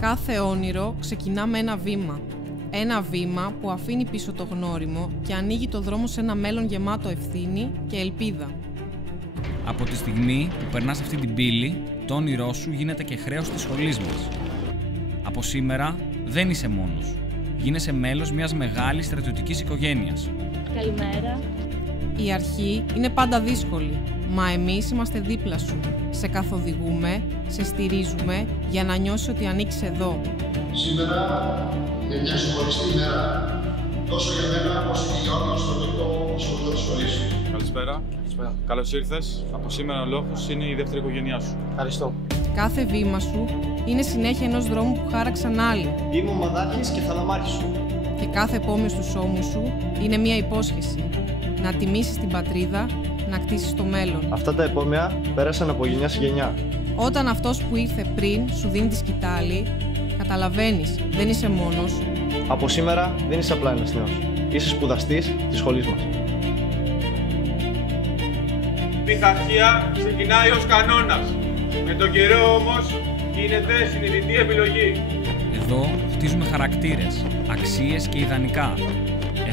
Κάθε όνειρο ξεκινά με ένα βήμα. Ένα βήμα που αφήνει πίσω το γνώριμο και ανοίγει το δρόμο σε ένα μέλλον γεμάτο ευθύνη και ελπίδα. Από τη στιγμή που περνάς αυτή την πύλη, το όνειρό σου γίνεται και χρέος της σχολής μας. Από σήμερα δεν είσαι μόνος. Γίνεσαι μέλος μιας μεγάλης στρατιωτικής οικογένειας. Καλημέρα. Η αρχή είναι πάντα δύσκολη, μα εμείς είμαστε δίπλα σου. Σε καθοδηγούμε, σε στηρίζουμε για να νιώσεις ότι ανήκεις εδώ. Σήμερα είναι μια ξεχωριστή ημέρα, τόσο για μένα όσο και για όλο το στρατιωτικό σχολείο της σχολής. Καλησπέρα. Καλώς ήρθες. Από σήμερα ο λόγος είναι η δεύτερη οικογένειά σου. Ευχαριστώ. Κάθε βήμα σου είναι συνέχεια ενός δρόμου που χάραξαν άλλοι. Είμαι ο Μαδάρχης και θαλαμάρχης σου. Και κάθε επόμιο στους ώμους σου είναι μια υπόσχεση. Να τιμήσεις την πατρίδα, να κτίσεις το μέλλον. Αυτά τα επόμια πέρασαν από γενιά σε γενιά. Όταν αυτός που ήρθε πριν σου δίνει τη σκητάλη, καταλαβαίνεις, δεν είσαι μόνος. Από σήμερα δεν είσαι απλά ένας νέος. Είσαι σπουδαστής της σχολής μας. Η πειθαρχία ξεκινάει ως κανόνας. Με τον καιρό όμως γίνεται συνειδητή επιλογή. Εδώ χτίζουμε χαρακτήρες, αξίες και ιδανικά.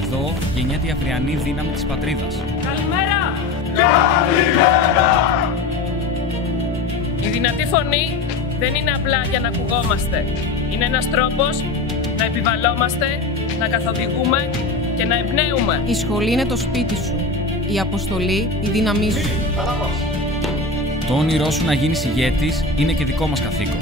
Εδώ γεννιέται η αυριανή δύναμη της πατρίδας. Καλημέρα! Καλημέρα! Η δυνατή φωνή δεν είναι απλά για να ακουγόμαστε. Είναι ένας τρόπος να επιβαλόμαστε, να καθοδηγούμε και να εμπνέουμε. Η σχολή είναι το σπίτι σου. Η αποστολή, η δύναμή σου. Το όνειρό σου να γίνεις ηγέτης είναι και δικό μας καθήκον.